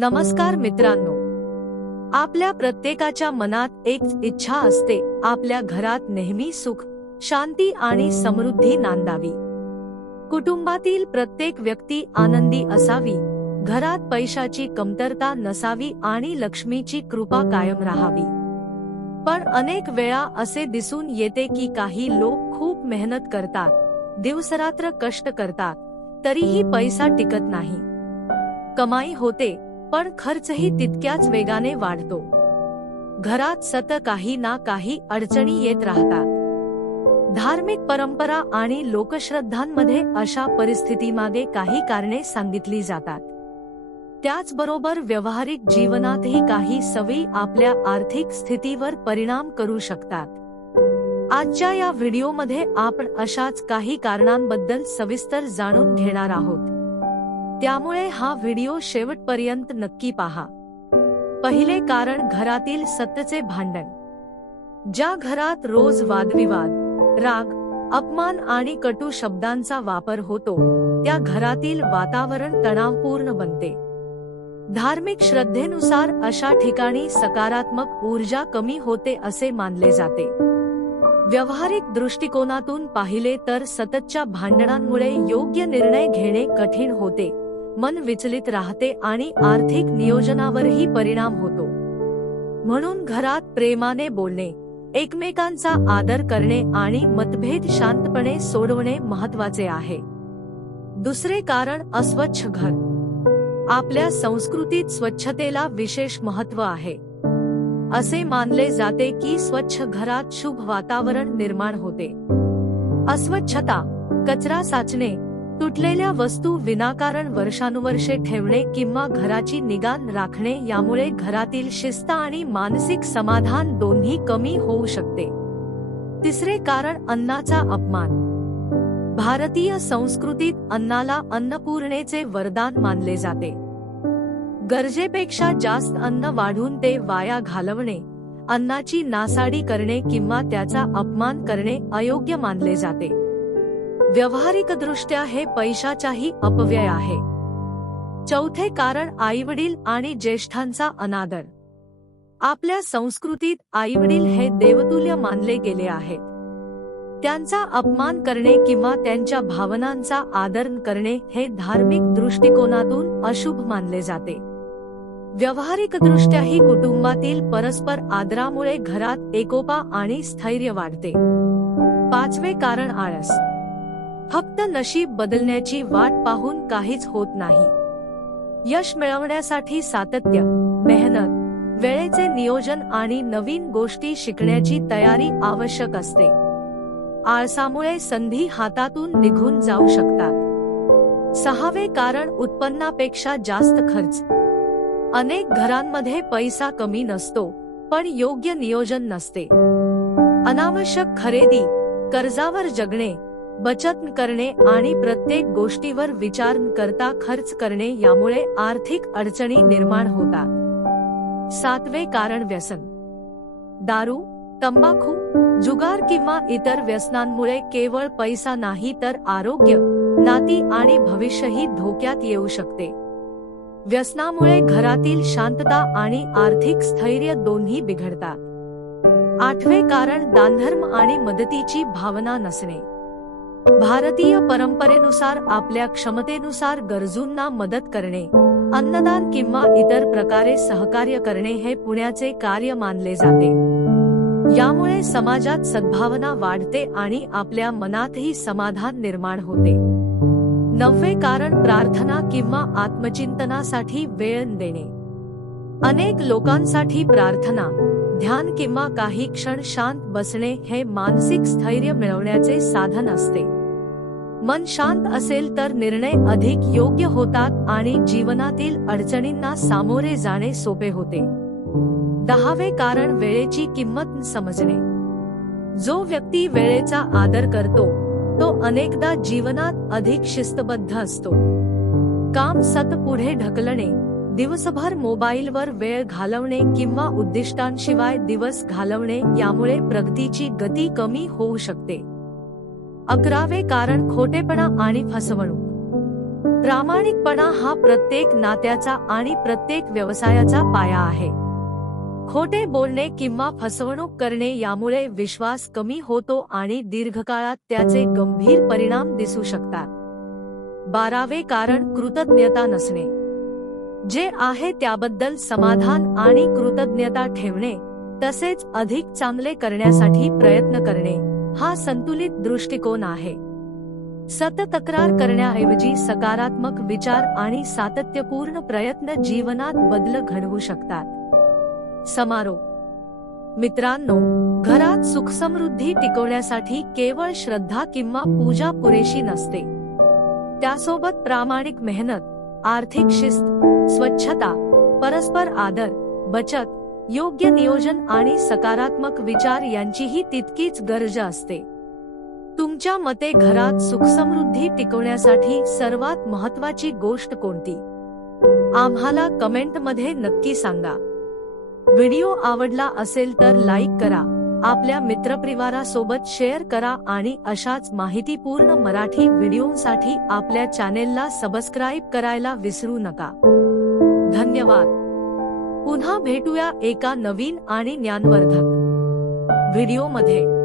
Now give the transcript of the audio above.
नमस्कार मित्रांनो, आपल्या प्रत्येकाच्या मनात एक इच्छा असते, आपल्या घरात नेहमी सुख, शांती आणि समृद्धी नांदावी. कुटुंबातील प्रत्येक व्यक्ती आनंदी असावी, घरात पैशाची कमतरता नसावी आणि लक्ष्मीची कृपा कायम राहावी. पण अनेक वेळा असे दिसून येते की काही लोक खूप मेहनत करतात, दिवसरात्र कष्ट करतात, तरीही पैसा टिकत नाही. कमाई होते पण खर्चही तितक्याच वेगाने वाढतो. घरात सतत काही ना काही अडचणी येत राहतात. धार्मिक परंपरा आणि लोकश्रद्धांमध्ये अशा परिस्थितीमागे काही कारणे सांगितली जातात. त्याचबरोबर व्यावहारिक जीवनातही काही सवयी आपल्या आर्थिक स्थितीवर परिणाम करू शकतात. आजच्या या व्हिडिओमध्ये आपण अशाच काही कारणांबद्दल सविस्तर जाणून घेणार आहोत. त्यामुळे हा व्हिडिओ शेवटपर्यंत नक्की पहा. पहिले कारण, घरातील सततचे भांडण. ज्या घरात रोज वादविवाद, राग, अपमान आणि कटू शब्दांचा वापर होतो, त्या घरातील वातावरण तणावपूर्ण बनते. धार्मिक श्रद्धेनुसार अशा ठिकाणी सकारात्मक ऊर्जा कमी होते असे मानले जाते. व्यावहारिक दृष्टिकोनातून पाहिले तर सततच्या भांडणांमुळे योग्य निर्णय घेणे कठीण होते, मन विचलित राहते आणि आर्थिक नियोजनावरही परिणाम होतो. म्हणून घरात प्रेमाने बोलणे, एकमेकांचा आदर करणे आणि मतभेद शांतपणे सोडवणे महत्त्वाचे आहे. दुसरे कारण, अस्वच्छ घर. आपल्या संस्कृतीत स्वच्छतेला विशेष महत्त्व आहे. असे मानले जाते की स्वच्छ घरात शुभ वातावरण निर्माण होते. अस्वच्छता, कचरा साचणे, तुटलेल्या वस्तू विनाकारण वर्षानुवर्षे ठेवणे किंवा घराची निगा राखणे यामुळे घरातील शिस्त आणि मानसिक समाधान दोन्ही कमी होऊ शकते. तिसरे कारण, अन्नाचा अपमान. भारतीय संस्कृतीत अन्नाला अन्नपूर्णेचे वरदान मानले जाते. गरजेपेक्षा जास्त अन्न वाढून ते वाया घालवणे, अन्नाची नासाडी करणे किंवा त्याचा अपमान करणे अयोग्य मानले जाते. व्यावहारिकदृष्ट्या हे पैशाचाही अपव्यय आहे. चौथे कारण, आईवडील आणि ज्येष्ठांचा अनादर. आपल्या संस्कृतीत आईवडील हे देवतुल्य मानले गेले आहेत. त्यांचा अपमान करणे किंवा त्यांच्या भावनांचा आदर करणे हे धार्मिक दृष्टिकोनातून अशुभ मानले जाते. व्यावहारिकदृष्ट्याही कुटुंबातील परस्पर आदरामुळे घरात एकोपा आणि स्थैर्य वाढते. पाचवे कारण, आळस. फक्त नशीब बदलण्याची वाट पाहून काहीच होत नाही. यश मिळवण्यासाठी सातत्य, मेहनत, वेळेचे नियोजन आणि नवीन गोष्टी शिकण्याची तयारी आवश्यक असते. आळसामुळे संधी हातातून निघून जाऊ शकतात. सहावे कारण, उत्पन्नापेक्षा जास्त खर्च. अनेक घरांमध्ये पैसा कमी नसतो, पण योग्य नियोजन नसते. अनावश्यक खरेदी, कर्जावर जगणे, बचत करणे आणि प्रत्येक गोष्टीवर विचार करता खर्च करणे यामुळे आर्थिक अडचणी निर्माण होतात. सातवे कारण, व्यसन. दारू, तंबाखू, जुगार किंवा इतर व्यसनांमुळे केवळ पैसा नाही तर आरोग्य, नाती आणि भविष्यही धोक्यात येऊ शकते. व्यसनामुळे घरातील शांतता आणि आर्थिक स्थैर्य दोन्ही बिघडतात. आठवे कारण, दानधर्म आणि मदतीची भावना नसणे. भारतीय परंपरेनुसार आपल्या क्षमतेनुसार गरजूंना मदत करणे, अन्नदान किंवा इतर प्रकारे सहकार्य करणे हे पुण्याचे कार्य मानले जाते. यामुळे समाजात सद्भावना वाढते आणि आपल्या मनातही समाधान निर्माण होते. नववे कारण, प्रार्थना किंवा आत्मचिंतनासाठी वेळ देणे. अनेक लोकांसाठी प्रार्थना, ध्यान किंवा काही क्षण शांत बसणे हे मानसिक स्थैर्य मिळवण्याचे साधन असते. मन शांत असेल तर निर्णय अधिक योग्य होतात आणि जीवनातील अडचणींना सामोरे जाणे सोपे होते. दहावे कारण, वेळेची किंमत समजणे. जो व्यक्ती वेळेचा आदर करतो तो अनेकदा जीवनात अधिक शिस्तबद्ध असतो. काम सतत पुढे ढकलणे, दिवसभर मोबाईलवर वेळ घालवणे किंवा उद्दिष्टांशिवाय दिवस घालवणे यामुळे प्रगतीची गती कमी होऊ शकते. 11वे कारण, खोटेपणा आणि फसवणूक. प्रामाणिकपणा हा प्रत्येक नात्याचा आणि प्रत्येक व्यवसायाचा पाया आहे. खोटे बोलणे किंवा फसवणूक करणे यामुळे विश्वास कमी होतो आणि दीर्घकाळात त्याचे गंभीर परिणाम दिसू शकतात. 12वे कारण कृतज्ञता नसणे. जे आहे त्याबद्दल समाधान आणि कृतज्ञता ठेवणे, तसेच अधिक चांगले करण्यासाठी प्रयत्न करणे, हा संतुलित दृष्टिकोन आहे. सतत तक्रार करण्याऐवजी सकारात्मक विचार आणि सातत्यपूर्ण प्रयत्न जीवनात बदल घडवू शकतात. समारोप. मित्रांनो, घरात सुखसमृद्धी टिकवण्यासाठी केवळ श्रद्धा किंवा पूजा पुरेशी नसते. त्यासोबत प्रामाणिक मेहनत, आर्थिक शिस्त, स्वच्छता, परस्पर आदर, बचत, योग्य नियोजन आणि सकारात्मक विचार यांचीही तितकीच गरज असते. तुमच्या मते घरात सुखसमृद्धी टिकवण्यासाठी सर्वात महत्त्वाची गोष्ट कोणती? आम्हाला कमेंटमध्ये नक्की सांगा. व्हिडिओ आवडला असेल तर लाईक करा, आपल्या मित्रपरिवारासोबत शेअर करा आणि अशाच माहितीपूर्ण मराठी व्हिडिओंसाठी आपल्या चॅनेलला सबस्क्राईब करायला विसरू नका. धन्यवाद. पुन्हा भेटूया एका नवीन आणि ज्ञानवर्धक व्हिडिओमध्ये.